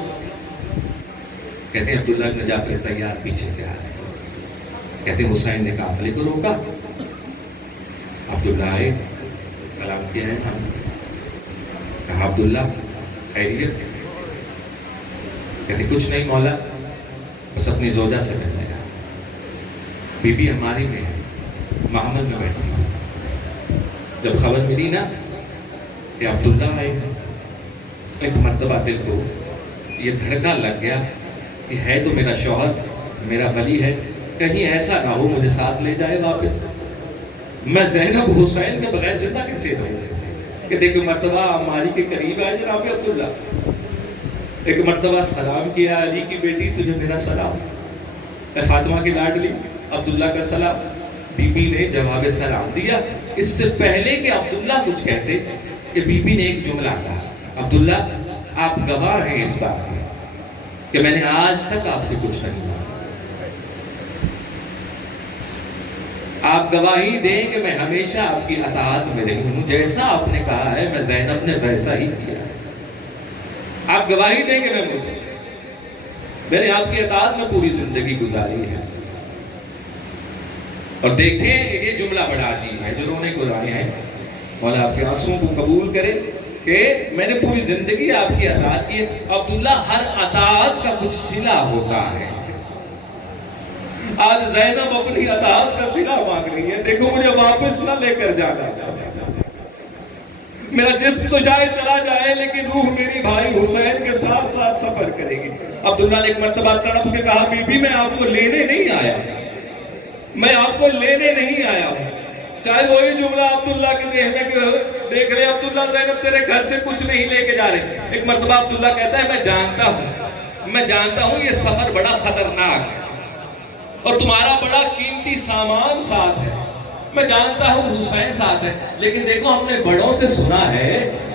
کہتے ہیں عبداللہ بن جعفر تیار پیچھے سے آ رہے ہیں۔ کہتے ہیں حسین نے قافلے کو روکا، عبداللہ آئے، سلام کیا ہے، کہا عبداللہ خیریت؟ کہتے کچھ نہیں مولا، بس اپنی زوجہ سے ملنے گا۔ بی بی ہماری میں ہے، محمد میں بیٹھی۔ جب خبر ملی نا کہ عبداللہ آئے ہیں، ایک مرتبہ دل کو یہ دھڑکا لگ گیا کہ ہے تو میرا شوہر، میرا ولی ہے، کہیں ایسا نہ ہو مجھے ساتھ لے جائے واپس، میں زینب حسین کے بغیر زندہ کیسے رہوں؟ کہ دیکھو مرتبہ عماری کے قریب آئے جناب عبداللہ، ایک مرتبہ سلام کیا، علی کی بیٹی تجھے میرا سلام، اے فاطمہ کی لاڈلی عبداللہ کا سلام۔ بی بی نے جواب سلام دیا۔ اس سے پہلے کہ عبداللہ کچھ کہتے کہ بی بی نے ایک جملہ کہا، عبداللہ آپ گواہ ہیں اس بات کی کہ میں نے آج تک آپ سے کچھ نہیں مانگا، آپ گواہی دیں کہ میں ہمیشہ آپ کی اطاعت میں رہی ہوں، جیسا آپ نے کہا ہے میں زینب نے ویسا ہی کیا ہے، آپ گواہی دیں کہ میں نے آپ کی اطاعت میں پوری زندگی گزاری ہے۔ اور دیکھیں یہ جملہ بڑا عجیب ہے جو رونے کو لائے ہیں، مولا آپ کے آنسوں کو قبول کرے کہ میں نے پوری زندگی آپ کی اطاعت کی ہے۔ عبداللہ ہر اطاعت کا کچھ صلہ ہوتا ہے، آج زینب اپنی اطاعت کا صلہ مانگ رہی ہے، دیکھو مجھے واپس نہ لے کر جانا، میرا جسم تو شاید چلا جائے لیکن روح میری بھائی حسین کے ساتھ ساتھ سفر کرے گی۔ عبداللہ نے ایک مرتبہ تڑپ کے کہا بی بی میں آپ کو لینے نہیں آیا، میں آپ کو لینے نہیں آیا ہوں۔ چاہے وہی جملہ عبداللہ کے ذہن میں کہ دیکھ رہے عبداللہ زینب تیرے گھر سے کچھ نہیں لے کے جا رہے۔ ایک مرتبہ عبداللہ کہتا ہے میں جانتا ہوں یہ سفر بڑا خطرناک ہے اور تمہارا بڑا قیمتی سامان ساتھ ہے، میں جانتا ہوں حسین ساتھ ہے، لیکن دیکھو ہم نے بڑوں سے سنا ہے،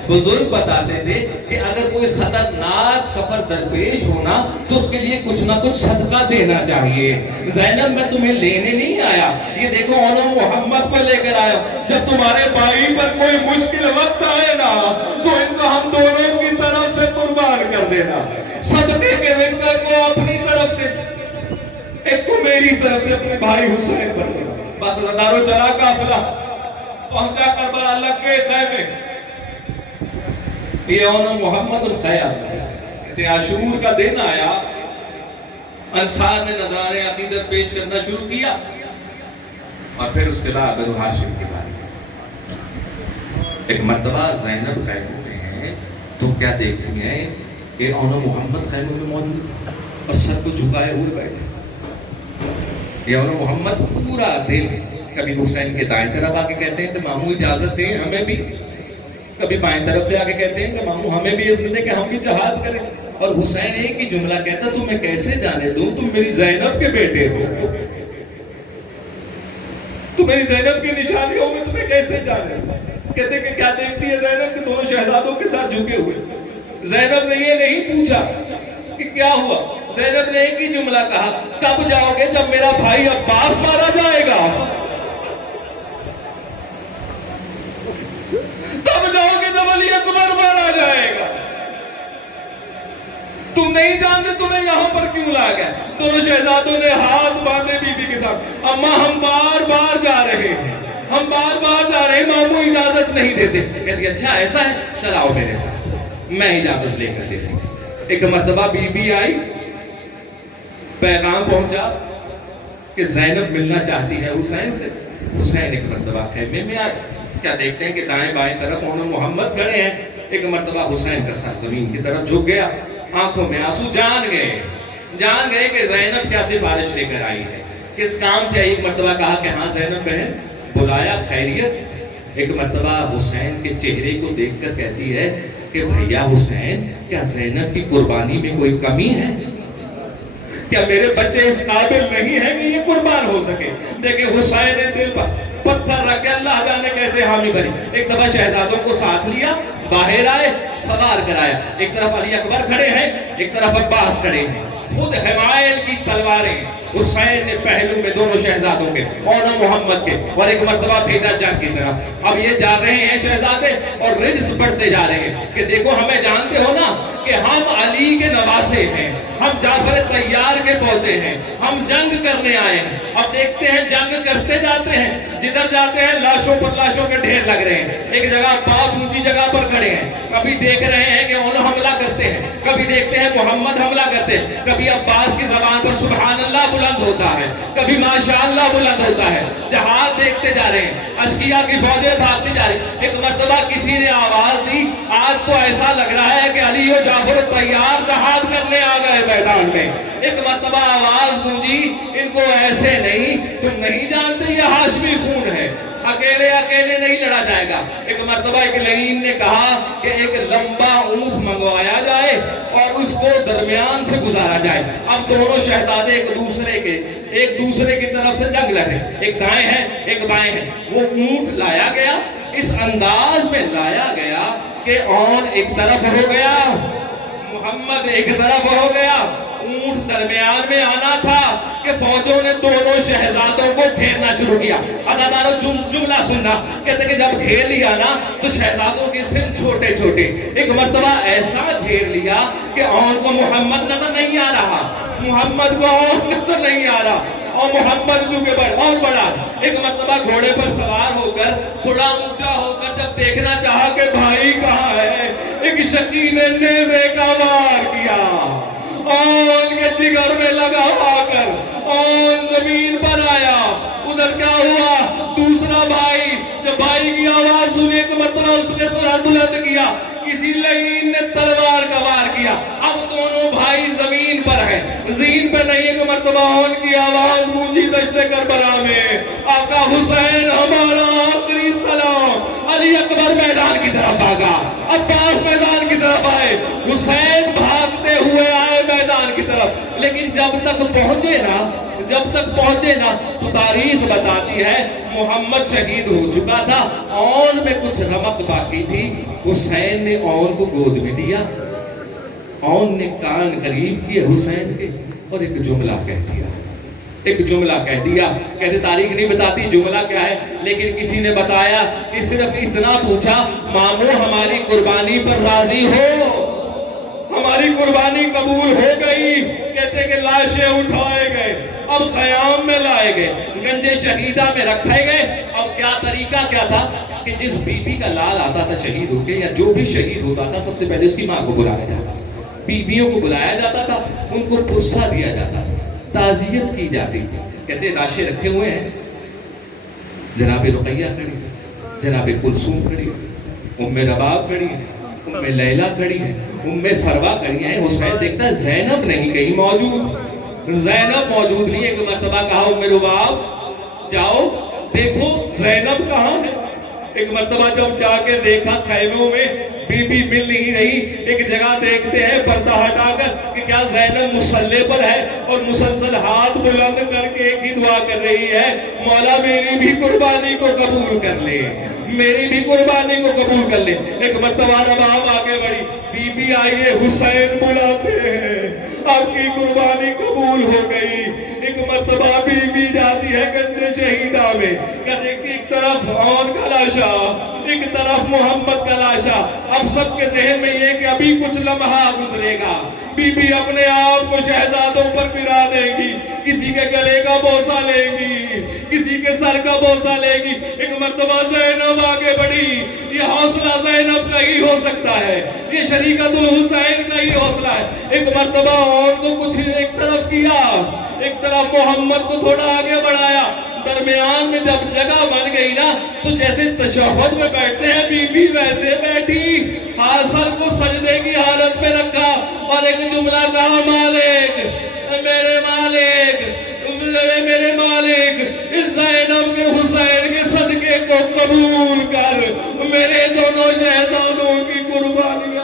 بزرگ بتاتے تھے کہ اگر کوئی خطرناک سفر درپیش ہونا تو اس کے لیے کچھ نہ کچھ صدقہ دینا چاہیے۔ زینب میں تمہیں لینے نہیں آیا، یہ دیکھو اونو محمد کو لے کر آیا، جب تمہارے بھائی پر کوئی مشکل وقت آئے نا تو ان کو ہم دونوں کی طرف سے قربان کر دینا، صدقے کے وقت کو اپنی طرف سے، ایک کو میری طرف سے اپنے بھائی حسین پر دینا۔ بس ردارو چلا قافلہ پہنچا کربلا لگ گئے خیمے، یہ اونو محمد الخیام کہتے عاشور کا دن آیا، انصار نے نذرانے عقیدت پیش کرنا شروع کیا اور پھر اس کے بعد بنو ہاشم کی باری۔ ایک مرتبہ زینب خیموں میں ہیں تو کیا دیکھتی ہیں کہ اونو محمد خیموں میں موجود اور سر کو جھکائے ہوئے بیٹھے، یعنی محمد پورا دن کبھی حسین کے دائیں طرف آ کے کہتے ہیں کہ ماموں اجازت دیں ہمیں بھی، کبھی بائیں طرف سے آ کے کہتے ہیں کہ ماموں ہمیں بھی اجازت دیں کہ ہم بھی جہاد کریں. اور حسین ایک ہی جملہ کہتا تمہیں کیسے جانے دوں، تم میری زینب کے بیٹے ہو، تم میری زینب کی نشانی ہو، میں تمہیں کیسے جانے دوں. کہتے کہ کیا دیکھتی ہے زینب کہ دونوں شہزادوں کے ساتھ جھکے ہوئے. زینب نے یہ نہیں پوچھا کہ کیا ہوا، زینب نے ایک ہی جملہ کہا کب جاؤ گے، جب میرا بھائی عباس مارا جائے گا. تب جاؤ گے جب علی اکبر مارا جائے گا. تم نہیں جانتے تمہیں یہاں پر کیوں لا گیا. دونوں شہزادوں نے ہاتھ باندھے بی بی کے ساتھ، اماں ہم بار بار جا رہے ہیں، ہم بار بار جا رہے ہیں، ماموں اجازت نہیں دیتے. کہتی اچھا ایسا ہے، چل آؤ میرے ساتھ، میں اجازت لے کر دیتی. ایک مرتبہ بی بی آئی، پیغام پہنچا کہ زینب ملنا چاہتی ہے حسین سے. حسین ایک مرتبہ خیمے میں آئے، کیا دیکھتے ہیں کہ دائیں بائیں طرف انہوں محمد کھڑے ہیں. ایک مرتبہ حسین کا سر زمین کی طرف جھک گیا، آنکھوں میں آنسو. جان گئے کہ زینب کیا سفارش لے کر آئی ہے، کس کام سے. ایک مرتبہ کہا کہ ہاں زینب بہن، بلایا خیریت. ایک مرتبہ حسین کے چہرے کو دیکھ کر کہتی ہے کہ بھیا حسین، کیا زینب کی قربانی میں کوئی کمی ہے، کیا میرے بچے اس قابل نہیں ہیں کہ یہ قربان ہو سکے. دیکھیں حسین نے دل پر پتھر رکھ کے اللہ جانے کیسے حامی بھری. ایک دفعہ شہزادوں کو ساتھ لیا، باہر آئے، سوار کرایا. ایک طرف علی اکبر کھڑے ہیں، ایک طرف عباس کھڑے ہیں. خود حمائل کی تلواریں حسین نے پہلو میں دونوں شہزادوں کے اور محمد کے، اور ایک مرتبہ بھیجا جنگ کی طرف. اب یہ جا رہے ہیں شہزادے اور رڈس بڑھتے جا رہے ہیں کہ دیکھو ہمیں جانتے ہو نا کہ ہم علی کے نواسے ہیں، ہم جعفر طیار کے پوتے ہیں، ہم جنگ کرنے آئے ہیں. اب دیکھتے ہیں جنگ کرتے جاتے ہیں، جدھر جاتے ہیں لاشوں پر لاشوں کے ڈھیر لگ رہے ہیں. ایک جگہ پاس اونچی جگہ پر کھڑے ہیں، کبھی دیکھ رہے ہیں کہ انہوں حملہ کرتے ہیں، کبھی دیکھتے ہیں محمد حملہ کرتے ہیں. کبھی عباس کی زبان پر سبحان اللہ بلند ہوتا ہے، کبھی ماشاءاللہ بلند ہوتا ہے. جہاد دیکھتے جا رہے ہیں، اشقیاء کی فوجیں بھاگتی جا رہی. ایک مرتبہ کسی نے آواز دی، آج تو ایسا لگ رہا ہے کہ علی و جعفر طیار جہاد کرنے آ گئے میدان میں. ایک مرتبہ آواز گونجی، ان کو ایسے نہیں، تم نہیں جانتے یہ ہاشمی خون ہے، اکیلے اکیلے نہیں لڑا جائے گا. ایک مرتبہ ایک لعین نے کہا کہ ایک لمبا اونٹ منگوایا جائے اور اس کو درمیان سے گزارا جائے. اب دونوں شہزادے ایک دوسرے کی طرف سے جنگ لڑے، ایک دائیں ہیں ایک بائیں ہیں. وہ اونٹ لایا گیا، اس انداز میں لایا گیا کہ اون ایک طرف ہو گیا، محمد ایک طرف ہو گیا. اونٹ درمیان میں آنا تھا کہ فوجوں نے دونوں شہزادوں کو گھیرنا شروع کیا. عزادارو جملہ سننا، کہتے کہ جب گھیر لیا نا تو شہزادوں کے سن چھوٹے چھوٹے. ایک مرتبہ ایسا گھیر لیا کہ اون کو محمد نظر نہیں آ رہا، محمد کو اون نظر نہیں آ رہا، اور محمد چونکہ اور بڑا. ایک مرتبہ گھوڑے پر سوار ہو کر تھوڑا اونچا ہو کر جب دیکھنا چاہا کہ بھائی کہاں ہے، ایک شکی نے نیزے کا وار کیا، اون کے جگر میں لگا کر اون زمین پر آیا. ادھر کیا ہوا، دوسرا بھائی جب بھائی کی آواز سنی ایک مرتبہ اس نے سر بلند کیا، کسی لعین نے تلوار کا وار کیا. اب دونوں بھائی زمین پر ہیں، زین پر نہیں. ایک مرتبہ اون کی آواز گونجی دشت کربلا میں، آقا حسین ہمارا آخری سلام. علی اکبر میدان کی طرف بھاگا، عباس میدان کی طرف آئے، حسین بھاگتے ہوئے آئے میدان کی طرف. لیکن جب تک پہنچے نا تو تاریخ بتاتی ہے محمد شہید ہو چکا تھا، اون میں کچھ رمق باقی تھی. حسین نے اون کو گود میں لیا، اون نے کان قریب کیے حسین کے اور ایک جملہ کہہ دیا. کہتے تاریخ نہیں بتاتی جملہ کیا ہے، لیکن کسی نے بتایا کہ صرف اتنا پوچھا، ماموں ہماری قربانی پر راضی ہو، ہماری قربانی قبول ہو گئی. کہتے کہ لاشیں اٹھائے گئے، اب خیام میں لائے گئے، گنج شہیدہ میں رکھے گئے. اب کیا طریقہ کیا تھا کہ جس بی بی کا لال آتا تھا شہید ہو کے، یا جو بھی شہید ہوتا تھا، سب سے پہلے اس کی ماں کو بلایا جاتا تھا، بیویوں کو بلایا جاتا تھا، ان کو پرسہ دیا جاتا تھا، تعزیت کی جاتی تھی. کہتے لاشیں رکھے ہوئے ہیں، جناب رقیہ کھڑی ہے، جناب کلثوم کھڑی ہے، ام رباب کھڑی ہے، ام لیلہ کھڑی ہے، ام فروا کھڑی ہیں. حسین دیکھتا ہے زینب نہیں کہیں موجود. زینب موجود نہیں. ایک مرتبہ کہا ام لباب جاؤ دیکھو زینب کہاں ہے. ایک مرتبہ جب جا کے دیکھا خیموں میں بی بی مل نہیں رہی. ایک جگہ دیکھتے ہیں پردہ ہٹا کر کہ کیا زینب مصلی پر ہے اور مسلسل ہاتھ بلند کر کے ایک ہی دعا کر رہی ہے, مولا میری بھی قربانی کو قبول کر لے, میری بھی قربانی کو قبول کر لے. ایک مرتبہ رباب آگے بڑھی, بی بی آئیے حسین بلاتے ہیں, آپ کی قربانی قبول ہو گئی. ایک مرتبہ بی بی جاتی ہے گندے شہیدہ میں, کہتے ہیں کہ ایک طرف عون کا لاشا, ایک طرف محمد کا لاشا. اب سب کے ذہن میں یہ کہ ابھی کچھ لمحہ گزرے گا, بی بی اپنے آپ کو شہزادوں پر گرا دے گی, کسی کے گلے کا بوسہ لے گی, کسی کے سر کا بوسہ لے گی. ایک مرتبہ زینب آگے بڑھی, یہ حوصلہ زینب کا ہی ہو سکتا ہے, یہ شریکت الحسین کا ہی حوصلہ ہے. ایک مرتبہ عون کو کچھ ایک طرف کیا, ایک طرف محمد کو تھوڑا آگے بڑھایا. درمیان میں جب جگہ بن گئی نا تو جیسے تشہد میں بیٹھتے ہیں بی بی ویسے بیٹھی, سر کو سجدے کی حالت میں رکھا اور ایک جملہ کہا, مالک میرے مالک میرے مالک, اس زینب کے حسین کے صدقے کو قبول کر, میرے دونوں شہزادوں کی قربانی